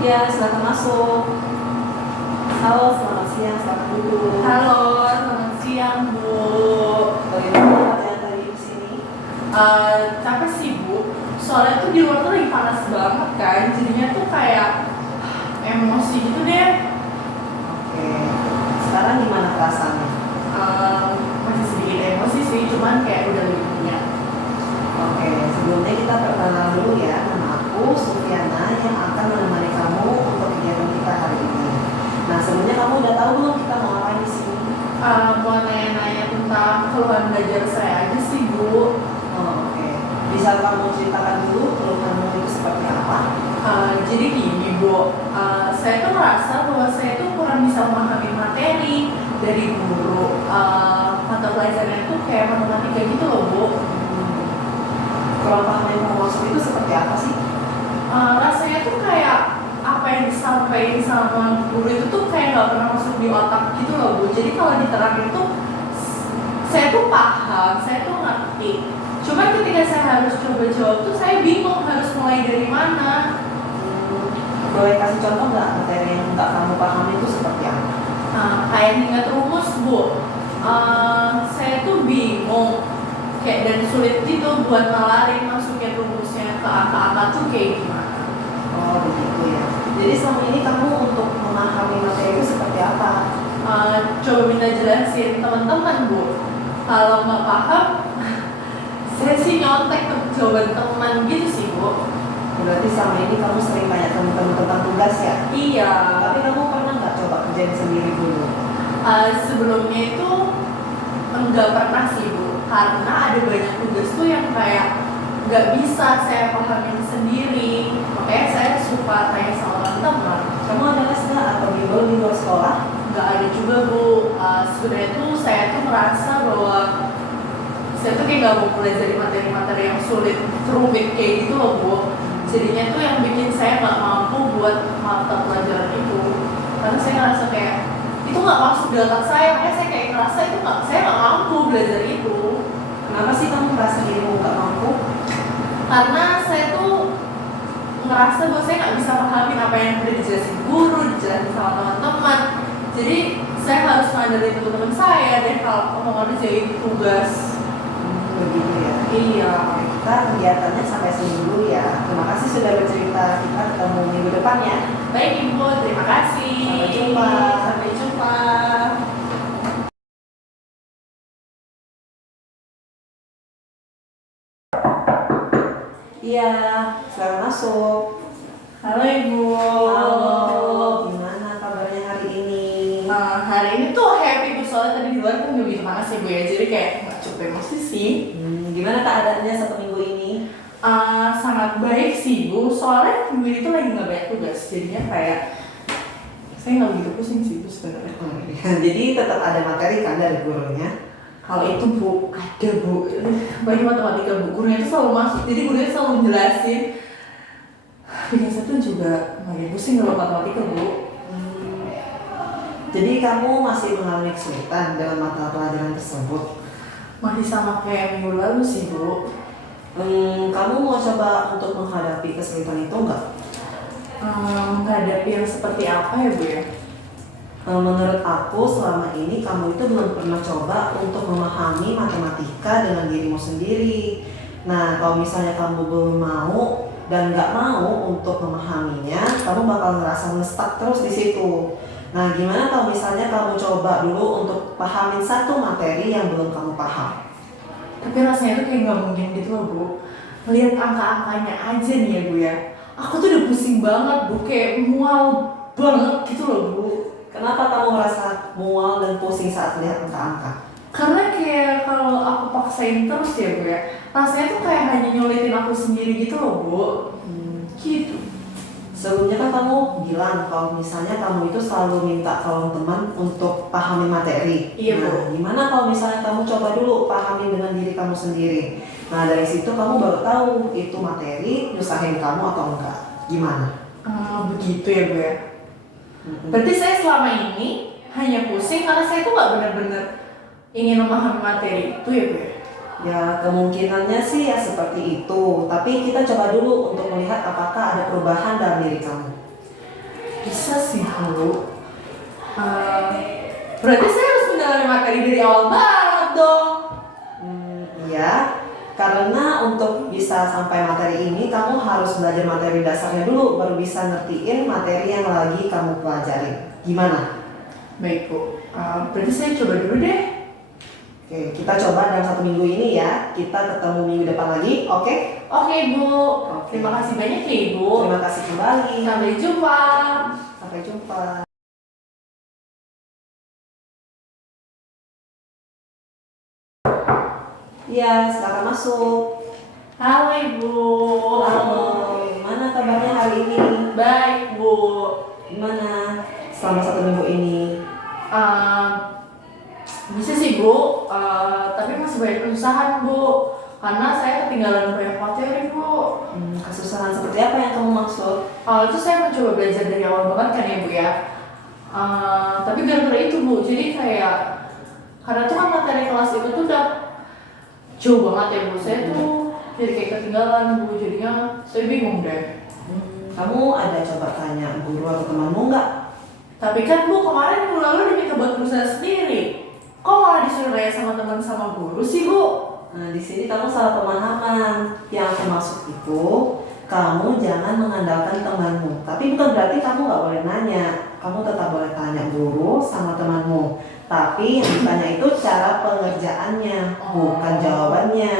Ya, silakan masuk. Halo, selamat siang, silakan duduk. Halo, selamat siang Bu. Bagaimana keadaan tadi di sini? Capek sih Bu. Soalnya tuh di luar tuh lagi panas banget kan. Jadinya tuh kayak emosi gitu deh. Oke, sekarang gimana perasaannya? Masih sedikit emosi sih, cuman kayak udah lebih punya. Oke, sebelumnya kita perkenalan dulu ya. Nama aku Sufiana yang akan menemani kamu untuk kegiatan kita hari ini. Nah, sebelumnya kamu udah tahu belum kita mau ngapain di sini? Mau nanya-nanya tentang keluhan belajar saya aja sih Bu. Oh, oke. Bisa kamu ceritakan dulu keluhanmu itu seperti apa? Jadi gini Bu, saya tuh merasa bahwa saya tuh kurang bisa memahami materi dari guru. Mata pelajarannya tuh kayak matematika gitu loh Bu. Kurang paham yang kamu maksud itu seperti apa sih? Rasanya tuh kayak apa yang disampaikan sama guru itu tuh kayak nggak pernah masuk di otak gitu loh Bu. Jadi kalau diterangin tuh saya tuh paham, saya tuh ngerti. Cuman ketika saya harus coba jawab tuh saya bingung harus mulai dari mana. Boleh kasih contoh nggak materi yang nggak kamu pahami itu seperti apa? Kayak ingat rumus Bu. Saya tuh bingung kayak dan sulit gitu buat ngalarin masukin rumusnya ke angka-angka tuh kayak gimana. Oh begitu ya. Jadi selama ini kamu untuk memahami materi itu seperti apa? Coba minta jelasin teman-teman Bu. Kalau nggak paham, saya sih nyontek ke jawaban teman gitu sih Bu. Berarti selama ini kamu sering tanya teman-teman tentang tugas ya? Iya. Tapi kamu pernah nggak coba kerjain sendiri dulu? Sebelumnya itu enggak pernah sih Bu, karena ada banyak tugas tuh yang kayak nggak bisa saya pahamin sendiri. Makanya saya suka tanya sama teman-teman. Kamu ada les nggak atau bimbel di luar sekolah? Nggak ada juga Bu. Sebenarnya tuh saya tuh merasa bahwa saya tuh kayak nggak mau pelajari materi-materi yang sulit, rumit kayak gitu loh Bu. Jadinya tuh yang bikin saya nggak mampu buat mata pelajaran itu, karena saya ngerasa kayak itu nggak masuk di otak saya. Makanya saya kayak ngerasa itu nggak, saya nggak mampu belajar itu. Kenapa sih kamu merasa dirimu nggak mampu? Karena saya tuh ngerasa bahwa saya nggak bisa pahamin apa yang udah dijelasin guru, dijelasin sama teman-teman. Jadi saya harus ngandelin teman-teman saya deh kalau mau ngerjain tugas. Begitu ya. Iya. Kita kegiatannya sampai sini dulu ya. Terima kasih sudah bercerita. Kita ketemu minggu depan ya. Baik Ibu, terima kasih. Sampai jumpa. Sampai jumpa. Iya, silakan masuk. Halo Ibu. Halo, gimana kabarnya hari ini? Hari ini tuh happy Bu, soalnya tadi di luar kan lebih panas ya Bu ya, jadi kayak nggak cukup emosi sih. Gimana keadaannya satu minggu ini? Sangat baik sih Bu, soalnya minggu ini tuh lagi nggak banyak tugas, jadinya kayak saya nggak begitu pusing sih Bu sebenarnya. Jadi tetap ada materi kan dari gurunya? Kalau itu Bu, ada Bu, banyak matematika Bu, gurunya itu selalu masuk, jadi gurunya selalu jelasin. Bikin saya tuh juga nggak pusing kalau matematika Bu. Jadi kamu masih mengalami kesulitan dalam mata pelajaran tersebut? Masih sama kayak minggu lalu sih Bu. Kamu mau coba untuk menghadapi kesulitan itu enggak? Menghadapi yang seperti apa ya Bu ya? Menurut aku selama ini kamu itu belum pernah coba untuk memahami matematika dengan dirimu sendiri. Nah, kalau misalnya kamu belum mau dan nggak mau untuk memahaminya, kamu bakal ngerasa ngestak terus di situ. Nah, gimana kalau misalnya kamu coba dulu untuk pahamin satu materi yang belum kamu paham? Tapi rasanya tuh kayak nggak mungkin gitu loh Bu. Melihat angka-angkanya aja nih ya Bu ya, aku tuh udah pusing banget Bu, kayak mual banget gitu loh Bu. Kenapa kamu merasa mual dan pusing saat melihat angka-angka? Karena kayak kalau aku paksain terus ya Bu ya, rasanya tuh kayak hanya nyulitin aku sendiri gitu loh Bu. Gitu. Sebelumnya kan kamu bilang kalau misalnya kamu itu selalu minta tolong teman untuk pahami materi. Iya, Bu. Nah, gimana kalau misalnya kamu coba dulu pahami dengan diri kamu sendiri? Nah, dari situ kamu baru tahu itu materi nyusahin kamu atau enggak. Gimana? Begitu ya Bu ya. Berarti saya selama ini hanya pusing karena saya tuh nggak benar-benar ingin memahami materi itu ya Bu ya. Ya kemungkinannya sih ya seperti itu. Tapi kita coba dulu untuk melihat apakah ada perubahan dalam diri kamu. Bisa sih Bu. Berarti saya harus mendalami materi dari awal banget dong. Iya, karena untuk bisa sampai materi ini kamu harus belajar materi dasarnya dulu, baru bisa ngertiin materi yang lagi kamu pelajarin. Gimana? Baik Bu, berarti saya coba dulu deh. Oke, kita coba dalam 1 minggu ini ya. Kita ketemu minggu depan lagi, oke? Oke Bu, Oke. terima kasih banyak ya Ibu. Terima kasih kembali. Sampai jumpa. Sampai jumpa. Iya, silakan masuk. Halo Ibu. Halo, gimana kabarnya hari ini? Baik Bu. Gimana selama 1 minggu ini? Bisa sih Bu, tapi masih banyak kesusahan Bu. Karena saya ketinggalan banyak materi Bu. Kesusahan seperti apa yang kamu maksud? Itu saya mencoba belajar dari awal banget kan ya Bu ya. Tapi gara-gara itu Bu, jadi kayak karena tuh kan materi kelas itu tuh udah jauh banget ya Bu. Saya tuh jadi kayak ketinggalan Bu, jadinya saya bingung deh. Kamu ada coba tanya guru atau temanmu nggak? Tapi kan Bu, kemarin minggu lalu diminta buat berusaha sendiri. Kok malah disuruh nanya sama teman sama guru sih Bu? Nah, di sini kamu salah pemahaman. Yang aku maksud itu, kamu jangan mengandalkan temanmu. Tapi bukan berarti kamu nggak boleh nanya. Kamu tetap boleh tanya guru sama temanmu. Tapi yang ditanya itu cara pengerjaannya, bukan jawabannya.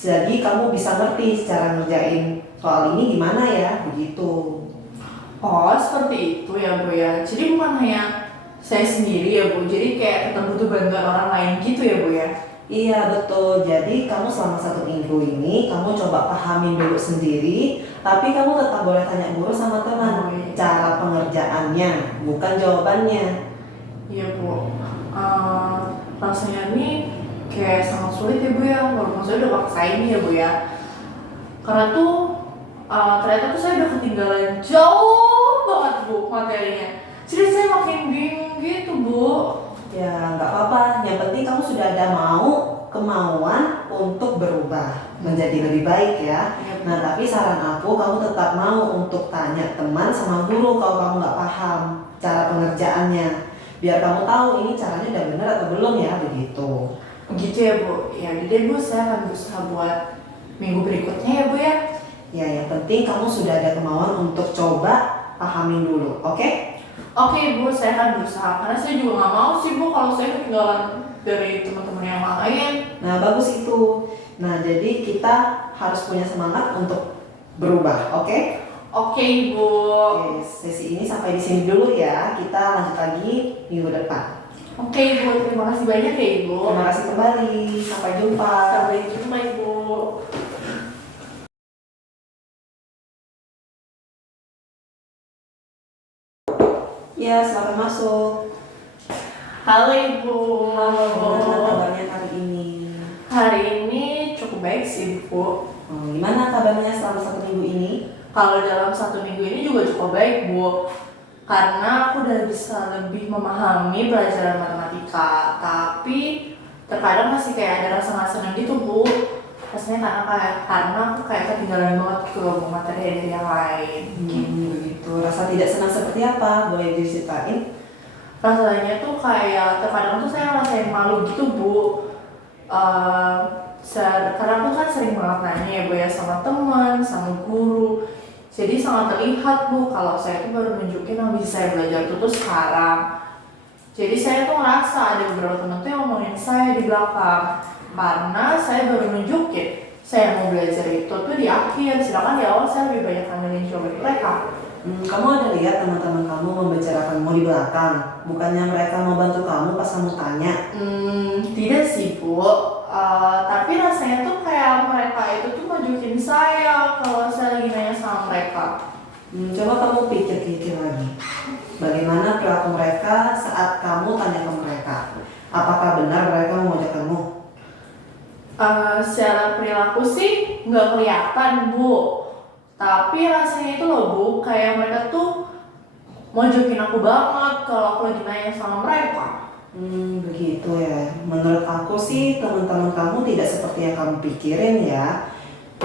Jadi kamu bisa ngerti cara ngerjain soal ini gimana ya, begitu. Oh, seperti itu ya Bu ya. Jadi bukan hanya saya sendiri ya Bu, jadi kayak tetap butuh bantuan orang lain gitu ya Bu ya. Iya betul, jadi kamu selama 1 minggu ini kamu coba pahamin dulu sendiri. Tapi kamu tetap boleh tanya guru sama teman cara pengerjaannya, bukan jawabannya. Iya Bu, rasanya nih kayak sangat sulit ya Bu ya, walaupun saya udah paksain ya Bu ya. Karena tuh ternyata tuh saya udah ketinggalan jauh banget Bu materinya. Jadi saya makin bingung gitu Bu. Ya nggak apa-apa, yang penting kamu sudah ada kemauan untuk berubah menjadi lebih baik ya. Nah tapi saran aku, kamu tetap mau untuk tanya teman sama guru kalau kamu nggak paham cara pengerjaannya, biar kamu tahu ini caranya udah benar atau belum ya, begitu. Begitu ya Bu. Ya udah Bu, saya akan berusaha buat minggu berikutnya ya Bu ya. Ya yang penting kamu sudah ada kemauan untuk coba pahamin dulu, oke? Oke Bu, saya akan berusaha karena saya juga nggak mau sih Bu kalau saya ketinggalan dari teman-teman yang lain. Nah bagus itu. Nah jadi kita harus punya semangat untuk berubah, oke? Oke Bu. Oke, sesi ini sampai di sini dulu ya. Kita lanjut lagi minggu depan. Oke Bu, terima kasih banyak ya Ibu. Terima kasih kembali. Sampai jumpa. Sampai jumpa Ibu. Ya, selamat masuk. Halo Ibu. Gimana kabarnya hari ini? Hari ini cukup baik sih Bu. Gimana kabarnya selama 1 minggu ini? Kalau dalam 1 minggu ini juga cukup baik Bu. Karena aku udah bisa lebih memahami pelajaran matematika. Tapi terkadang masih kayak ada rasa nggak senang gitu Bu. Rasanya karena aku kayak ketinggalan banget gitu loh materi dari yang lain. Begitu. Rasa tidak senang seperti apa? Boleh diceritain? Rasanya tuh kayak terkadang tuh saya ngerasain malu gitu Bu. Karena aku kan sering banget nanya ya Bu ya sama teman, sama guru. Jadi sangat terlihat Bu kalau saya tuh baru nunjukin yang bisa saya belajar tuh sekarang. Jadi saya tuh ngerasa ada beberapa teman tuh yang ngomongin saya di belakang. Karena saya baru nunjukin saya mau belajar itu tuh di akhir, sedangkan di awal saya lebih banyak ngambilin jawaban mereka. Kamu ada lihat teman-teman kamu membicarakanmu di belakang? Bukannya mereka mau bantu kamu pas kamu tanya? Tidak sih Bu, tapi rasanya tuh kayak mereka itu tuh nunjukin saya kalau saya lagi nanya sama mereka. Coba kamu pikir-pikir lagi. Bagaimana perilaku mereka saat kamu tanya ke mereka? Apakah benar mereka mengajak kamu? Secara perilaku sih nggak kelihatan Bu, tapi rasanya itu loh Bu, kayak mereka tuh mojokin aku banget kalau aku lagi nanya sama mereka. Begitu ya. Menurut aku sih teman-teman kamu tidak seperti yang kamu pikirin ya.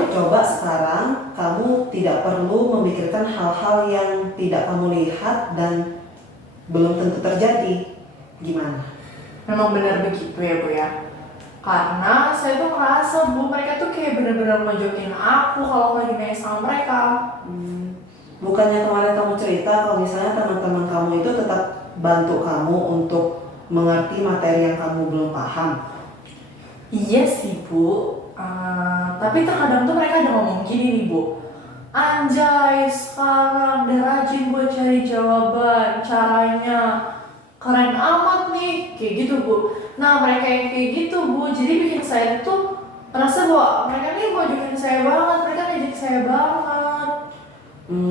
Coba sekarang kamu tidak perlu memikirkan hal-hal yang tidak kamu lihat dan belum tentu terjadi. Gimana? Memang benar begitu ya Bu ya. Karena saya tuh ngerasa Bu, mereka tuh kayak bener-bener mojokin aku kalau lagi main sama mereka. Bukannya kemarin kamu cerita kalau misalnya teman-teman kamu itu tetap bantu kamu untuk mengerti materi yang kamu belum paham? Iya sih Bu. Tapi terkadang tuh mereka ada ngomong gini nih Bu. Anjay, sekarang udah rajin buat cari jawaban, caranya keren amat nih, kayak gitu Bu. Nah mereka yang kayak gitu Bu, jadi bikin saya tuh merasa bahwa mereka nih mojokin saya banget, mereka ngejek saya banget.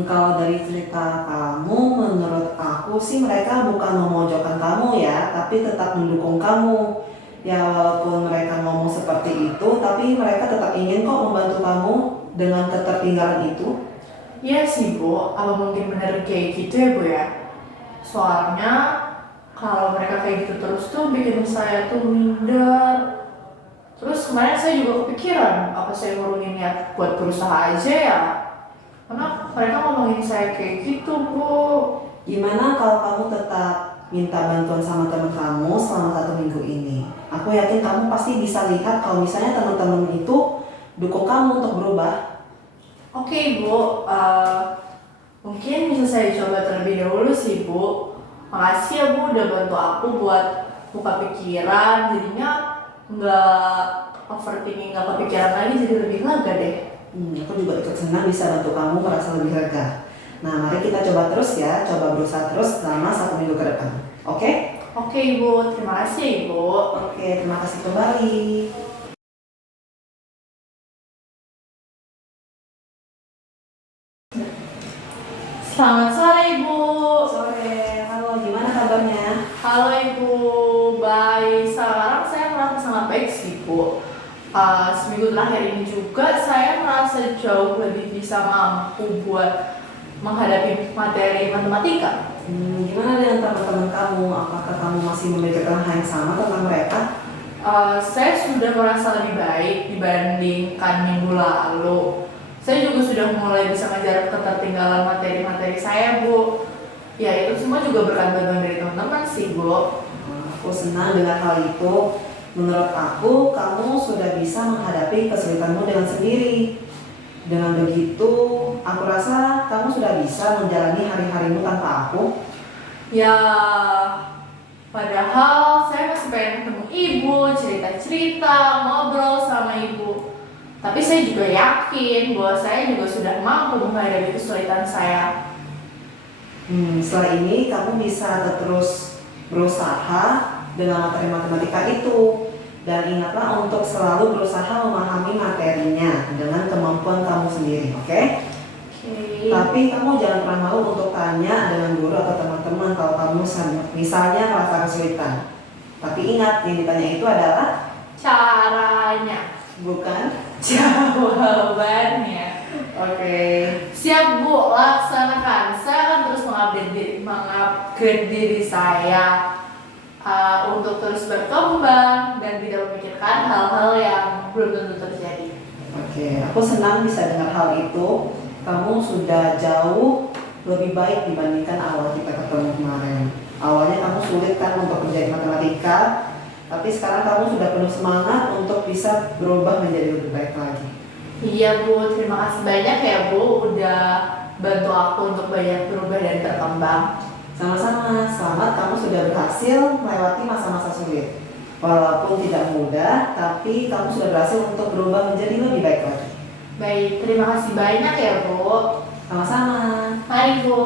Kalau dari cerita kamu, menurut aku sih mereka bukan memojokkan kamu ya, tapi tetap mendukung kamu. Ya walaupun mereka ngomong seperti itu, tapi mereka tetap ingin kok membantu kamu dengan ketertinggalan itu. Iya sih Bu, apa mungkin bener kayak gitu ya Bu ya? Soalnya kalau mereka kayak gitu terus tuh bikin saya tuh minder. Terus kemarin saya juga kepikiran, apa saya ngurungin niat buat berusaha aja ya? Karena mereka ngomongin saya kayak gitu Bu. Gimana kalau kamu tetap minta bantuan sama teman kamu selama 1 minggu ini? Aku yakin kamu pasti bisa lihat kalau misalnya teman-teman itu dukung kamu untuk berubah. Oke Bu, mungkin bisa saya coba terlebih dahulu sih Bu. Makasih ya Bu udah bantu aku buat buka pikiran, jadinya nggak overthinking, nggak kepikiran lagi, jadi lebih lega deh. Aku juga ikut senang bisa bantu kamu merasa lebih lega. Nah, mari kita coba terus ya, coba berusaha terus selama 1 minggu ke depan. Oke? Oke Ibu, terima kasih ya Ibu. Oke, terima kasih kembali. Selamat sore Ibu. Sore, halo, gimana kabarnya? Halo Ibu, baik. Sekarang saya merasa sangat baik sih Bu. Seminggu terakhir ini juga saya merasa jauh lebih bisa mampu buat menghadapi materi matematika. Gimana dengan teman-teman kamu? Apakah kamu masih memikirkan hal yang sama tentang mereka? Saya sudah merasa lebih baik dibandingkan minggu lalu. Saya juga sudah mulai bisa mengejar ketertinggalan materi-materi saya Bu. Ya itu semua juga berkat bantuan dari teman-teman sih Bu. Aku senang dengan hal itu. Menurut aku, kamu sudah bisa menghadapi kesulitanmu dengan sendiri. Dengan begitu, aku rasa kamu sudah bisa menjalani hari-harimu tanpa aku. Ya, padahal saya masih pengen ketemu ibu, cerita-cerita, ngobrol sama ibu. Tapi saya juga yakin bahwa saya juga sudah mampu menghadapi kesulitan saya. Setelah ini, kamu bisa terus berusaha dengan materi matematika itu. Dan ingatlah untuk selalu berusaha memahami materinya dengan kemampuan kamu sendiri, oke? Oke. Tapi kamu jangan pernah malu untuk tanya dengan guru atau teman-teman kalau kamu misalnya merasa kesulitan. Tapi ingat, yang ditanya itu adalah Caranya, bukan. jawabannya. Oke. Siap Bu, laksanakan. Saya akan terus mengupgrade diri saya untuk terus berkembang dan tidak memikirkan hal-hal yang belum tentu terjadi. Oke, aku senang bisa dengar hal itu. Kamu sudah jauh lebih baik dibandingkan awal kita ketemu kemarin. Awalnya kamu sulit kan untuk menjadi matematika, tapi sekarang kamu sudah penuh semangat untuk bisa berubah menjadi lebih baik lagi. Iya Bu, terima kasih banyak ya Bu udah bantu aku untuk banyak berubah dan berkembang. Sama-sama, selamat kamu sudah berhasil melewati masa-masa sulit. Walaupun tidak mudah, tapi kamu sudah berhasil untuk berubah menjadi lebih baik lagi. Baik, terima kasih banyak ya Bu. Sama-sama. Mari Bu.